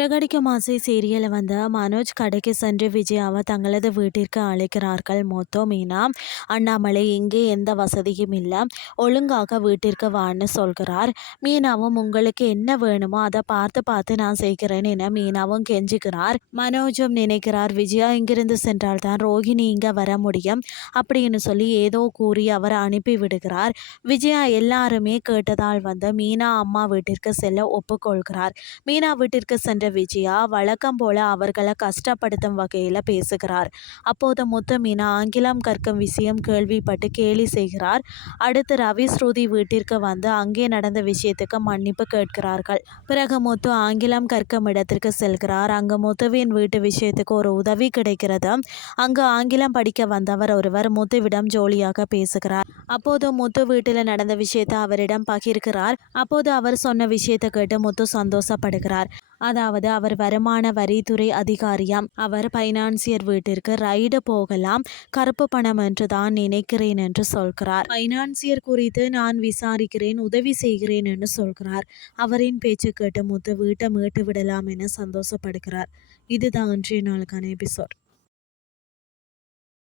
சிறகடிக்கும் ஆசை சீரியலை வந்த மனோஜ் கடைக்கு சென்று விஜயாவை தங்களது வீட்டிற்கு அழைக்கிறார்கள் முத்து மீனா. அண்ணாமலை இங்கே எந்த வசதியும் இல்லை, ஒழுங்காக வீட்டிற்கு வான்னு சொல்கிறார். மீனாவும் உங்களுக்கு என்ன வேணுமோ அதை பார்த்து பார்த்து நான் செய்கிறேன் என மீனாவும் கெஞ்சுகிறார். மனோஜும் நினைக்கிறார் விஜயா இங்கிருந்து சென்றால்தான் ரோஹிணி இங்க வர முடியும் அப்படின்னு சொல்லி ஏதோ கூறி அவரை அனுப்பி விடுகிறார். விஜயா எல்லாருமே கேட்டதால் வந்து மீனா அம்மா வீட்டிற்கு செல்ல ஒப்புக்கொள்கிறார். மீனா வீட்டிற்கு சென்ற விஜயா வழக்கம் போல அவர்களை கஷ்டப்படுத்தும் வகையில் பேசுகிறார். அப்போது முத்து மீனா ஆங்கிலம் கற்கும் விஷயம் கேள்விப்பட்டு கேலி செய்கிறார். அடுத்து ரவி ஸ்ருதி வீட்டிற்கு வந்து அங்கே நடந்த விஷயத்துக்கு மன்னிப்பு கேட்கிறார்கள். பிறகு முத்து ஆங்கிலம் கற்கும் இடத்திற்கு செல்கிறார். அங்கு முத்துவின் வீட்டு விஷயத்துக்கு ஒரு உதவி கிடைக்கிறது. அங்கு ஆங்கிலம் படிக்க வந்தவர் ஒருவர் முத்துவிடம் ஜோலியாக பேசுகிறார். அப்போது முத்து வீட்டில் நடந்த விஷயத்தை அவரிடம் பகிர்கிறார். அப்போது அவர் சொன்ன விஷயத்தை கேட்டு முத்து சந்தோஷப்படுகிறார். அதாவது அவர் வருமான வரித்துறை அதிகாரியாம். அவர் பைனான்சியர் வீட்டிற்கு ரைடு போகலாம், கருப்பு பணம் என்று தான் நினைக்கிறேன் என்று சொல்கிறார். பைனான்சியர் குறித்து நான் விசாரிக்கிறேன், உதவி செய்கிறேன் என்று சொல்கிறார். அவரின் பேச்சு கேட்டு முத்து வீட்டை மீட்டு விடலாம் என சந்தோஷப்படுகிறார். இதுதான் இன்றைய நாளுக்கான எபிசோட்.